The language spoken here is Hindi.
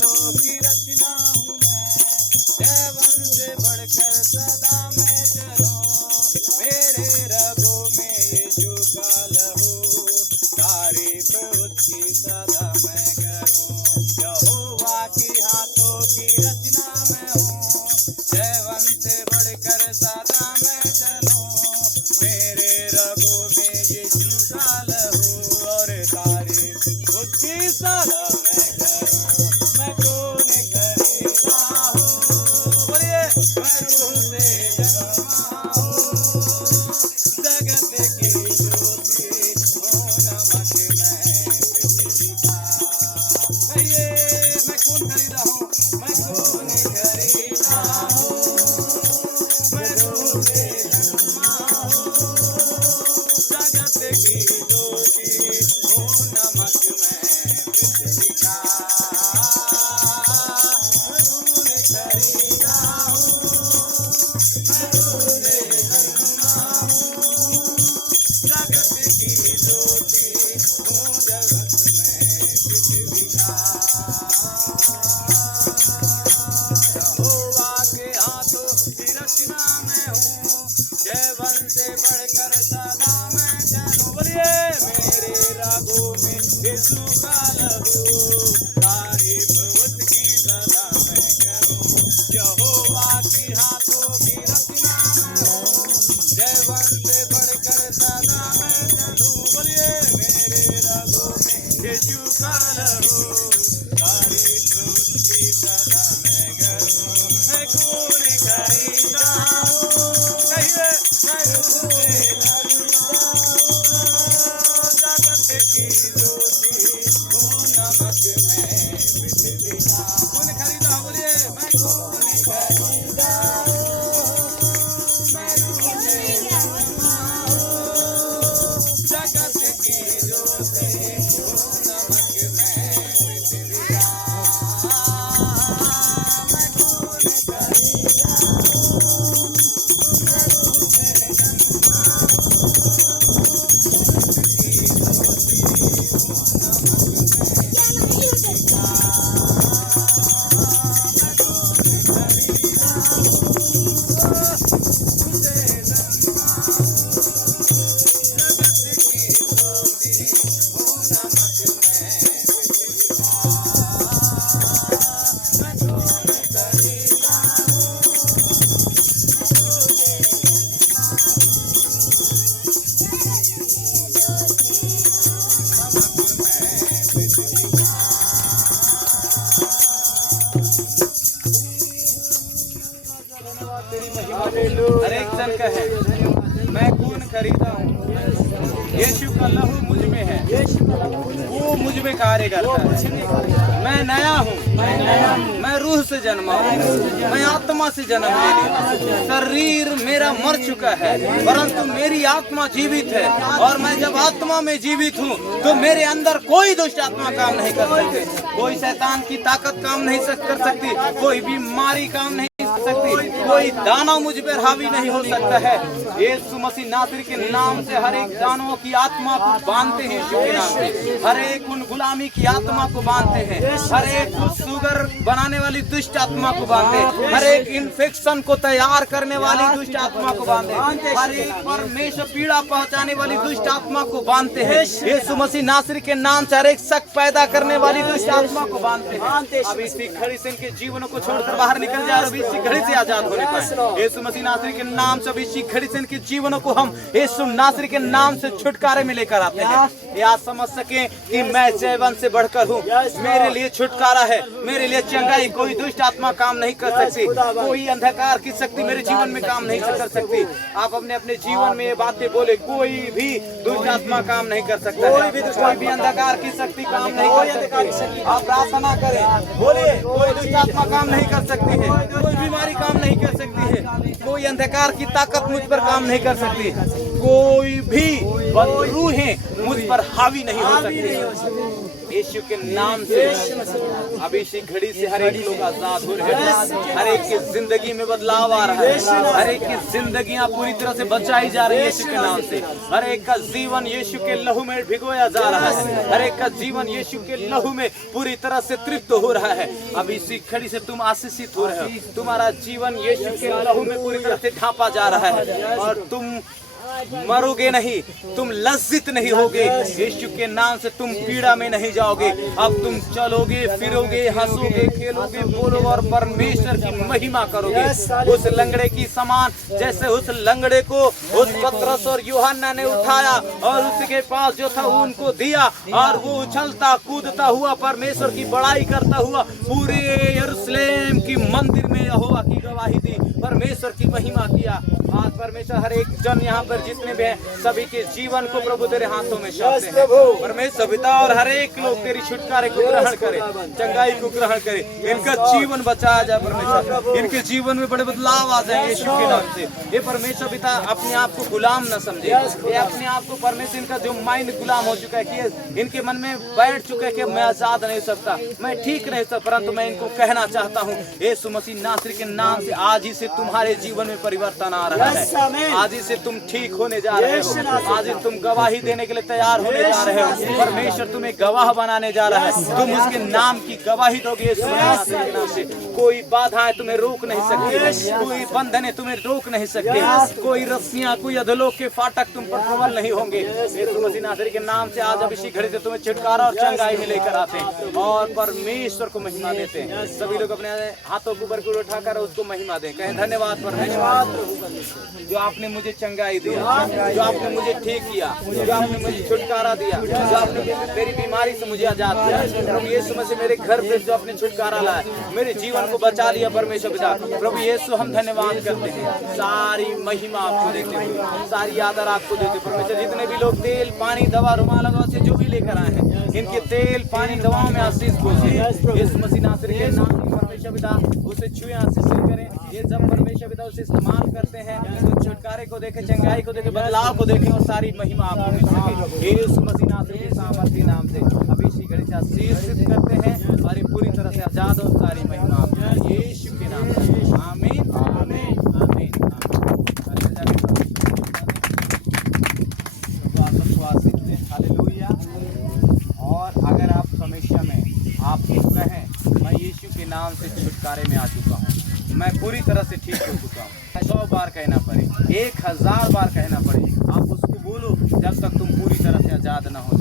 हाथों की रचना हूँ मैं, जैवन से बढ़कर सदा मैं चलूं। मेरे रगों में यीशु का लहू, तारीफ उसकी सदा मैं करूं। यहोवा की हाथों की रचना मैं हूँ, जैवन से बढ़कर सदा मैं चलूं। मेरे रगों में यीशु का लहू और तारीफ उसकी सदा मैं करूं। मैं कौन खरीदा हूँ, बोलिए मैं रूह से जन्मा हूँ। जगत की ज्योति हूँ, नमक मैं पृथ्वी का। कहिए मैं कौन खरीदा हूँ, मैं कौन खरीदा हूँ। मैं रूह से जन्मा हूँ, जगत की ज्योति हूँ, नमक मैं पृथ्वी का। मैं कौन खरीदा हूँ, मैं रूह से जन्मा हूँ, जगत की ज्योति हूँ, जगत में पृथ्वी का। यहोवा के हाथों की रचना मैं हूँ, जैवन से बढ़कर सदा मैं चलूं। बोलिए मेरे रगों में यीशु का लहू, तारीफ उसकी सदा मैं करूं। यहोवा की हाथों की रचना मैं हूँ, जैवन से बढ़कर सदा मैं चलूं। बोलिए मेरे रगों में यीशु का लहू, तारीफ उसकी सदा मैं करूं। मैं कौन खरीदा हूँ, कहिए मैं रूह से खरीदा हूँ। जगत की ज्योति हूँ, नमक मैं पृथ्वी का। कौन खरीदा हूँ, बोलिए मैं कौन खरीदा हूँ, मैं रूह से जन्मा हूँ। जगत की ज्योति हूँ, नमक मैं पृथ्वी का। मैं कौन खरीदा हूँ, मैं रूह से जन्मा हूँ। जगत की ज्योति हूँ, नमक मैं पृथ्वी का। मैं कौन खरीदा हूँ, उसे जन्मा हूँ। जगत की ज्योति हूँ, नमक मैं पृथ्वी का। मैं कौन खरीदा हूँ, नमक मैं पृथ्वी का। हर एक जन का है, मैं खून खरीदा हूँ, यीशु का लहू मुझ में है, वो मुझ में कार्य करता है। मैं नया हूँ, मैं रूह से जन्मा हूँ, मैं आत्मा से जन्म ले लिया। शरीर मेरा मर चुका है, परंतु मेरी आत्मा जीवित है। और मैं जब आत्मा में जीवित हूँ तो मेरे अंदर कोई दुष्ट आत्मा काम नहीं कर सकती, कोई शैतान की ताकत काम नहीं कर सकती, कोई बीमारी काम नहीं कर सकती, कोई दानव मुझ पर हावी नहीं हो सकता है। यीशु मसीह नासरी के नाम से हर एक दानवों की आत्मा को बांधते हैं, यीशु के नाम से हर एक उन गुलामी की आत्मा को बांधते हैं, हर एक शुगर बनाने वाली दुष्ट आत्मा को बांधते हैं, हर एक इन्फेक्शन को तैयार करने वाली दुष्ट आत्मा को बांधते हैं, हर एक परमेश्वर पीड़ा पहुंचाने वाली दुष्ट आत्मा को बांधते हैं। यीशु मसीह नासरी के नाम से हर एक शक पैदा करने वाली दुष्ट आत्मा को बांधते हैं। अब इसी घड़ी से इनके जीवनों को छोड़कर बाहर निकल जाए और इसी घड़ी से आजाद होने पाए। यीशु मसीह नासरी के नाम से इसी घड़ी से इनके जीवनों को हम यीशु नासरी के नाम से छुटकारे में लेकर आते हैं। या समझ सके कि मैं जैवन से बढ़कर हूँ, मेरे लिए छुटकारा है, मेरे लिए चंगाई। कोई दुष्ट आत्मा काम नहीं कर सकती, कोई अंधकार की शक्ति मेरे जीवन में काम नहीं कर सकती। आप अपने अपने जीवन में ये बातें बोले, कोई भी दुष्ट आत्मा काम नहीं कर सकता है, कोई भी अंधकार की शक्ति काम नहीं कर सकती। आप प्रार्थना करें, बोले कोई दुष्ट आत्मा काम नहीं कर सकती है, कोई बीमारी काम नहीं कर सकती है, कोई अंधकार की ताकत मुझ पर काम नहीं कर सकती, कोई भी रूहें मुझ पर हावी नहीं हो सकती। यीशु के नाम से अभी इसी घड़ी से हर एक लोग आजाद हो रहे हैं। हर एक की जिंदगी में बदलाव आ रहा है। हर एक की जिंदगियां पूरी तरह से बचाई जा रही है यीशु के नाम से। हर एक का जीवन यीशु के लहू में भिगोया जा रहा है। हर एक का जीवन यीशु के लहू में पूरी तरह से तृप्त हो रहा है। अब इसी घड़ी से तुम आशीषित हो रहे हो। तुम्हारा जीवन यीशु के लहू में पूरी तरह से ढांपा जा रहा है और तुम मरोगे नहीं, तुम लज्जित नहीं होगे। यीशु के नाम से तुम पीड़ा में नहीं जाओगे। अब तुम चलोगे, फिरोगे, हंसोगे, खेलोगे, बोलोगे और परमेश्वर की महिमा करोगे। उस लंगड़े की समान, जैसे उस लंगड़े को उस पतरस और यूहन्ना ने उठाया और उसके पास जो था उनको दिया और वो उछलता कूदता हुआ परमेश्वर की बड़ाई करता हुआ पूरे यरूशलेम की मंदिर में यहोवा की गवाही दी, परमेश्वर की महिमा किया। आज परमेश्वर हर एक जन यहाँ पर जितने भी हैं सभी के जीवन को प्रभु तेरे हाथों में सौंपते हैं। परमेश्वर पिता और हर एक लोग तेरी छुटकारे को ग्रहण करे, चंगाई को ग्रहण करे, इनका जीवन बचाया जाए परमेश्वर, इनके जीवन में बड़े बदलाव आ जाए यीशु के नाम से। ये परमेश्वर पिता अपने आप को गुलाम न समझे, ये अपने आप को परमेश्वर, इनका जो माइंड गुलाम हो चुका है कि इनके मन में बैठ चुका है कि मैं आजाद नहीं सकता, मैं ठीक नहीं सकता, परंतु मैं इनको कहना चाहता हूँ यीशु मसीह नासरी के नाम से आज ही से तुम्हारे जीवन में परिवर्तन आ रहा है। आज ही से तुम ठीक होने जा रहे हो। आज ही तुम गवाही देने के लिए तैयार होने जा रहे हो। परमेश्वर तुम्हें गवाह बनाने जा रहा है। तुम उसके नाम की गवाही दोगे यीशु मसीह के नाम से। कोई बाधाएं तुम्हें रोक नहीं सकती, कोई बंधने तुम्हें रोक नहीं सकते, कोई रस्सियां, कोई अधोलोक के फाटक तुम पर प्रबल नहीं होंगे। यीशु मसीह नासरी के नाम से आज अब इसी घड़ी से तुम्हें छुटकारा और चंगाई में लेकर आते हैं और परमेश्वर को महिमा देते हैं। सभी लोग अपने हाथों को ऊपर उठाकर उसको महिमा दें, कहें धन्यवाद परमेश्वर जो आपने मुझे चंगाई दिया, जो आपने मुझे ठीक किया, जो आपने मुझे छुटकारा दिया, जो आपने मेरी बीमारी से मुझे आजाद किया। प्रभु यीशु मसीह मेरे घर पे जो आपने छुटकारा लाया, मेरे जीवन को बचा लिया परमेश्वर पिता। प्रभु यीशु हम धन्यवाद करते हैं, सारी महिमा आपको देते हुए, सारी आदर आपको देते हुए परमेश्वर। जितने भी लोग तेल, पानी, दवा, रुमाल से जो भी लेकर आए हैं, इनके तेल, पानी, दवाओं में आशीष पहुंचे यीशु मसीह नासरी के नाम में परमेश्वर पिता। उसे छुए, आशीष करें। ये जब परमेश्वर पिता उसे इस्तेमाल करते हैं तो छुटकारे को देखे, चंगाई को देखे, बदलाव को देखे और सारी महिमा आपको मिल सके यीशु मसीह नासरी के सामर्थी नाम से। अभी इसी घड़ी से आशीषित करते हैं और ये पूरी तरह से आजाद और सारी महिमा आपको यीशु के नाम से। आमीन, आमीन, आमीन, हालेलुया। और अगर आप हमेशा में आप कहें मैं यीशु के नाम से छुटकारे में आ चुका हूँ, मैं पूरी तरह से ठीक हो चुका हूँ, 100 बार कहना पड़े, 1000 बार कहना पड़े, आप उसको बोलो जब तक तुम पूरी तरह से आजाद ना हो।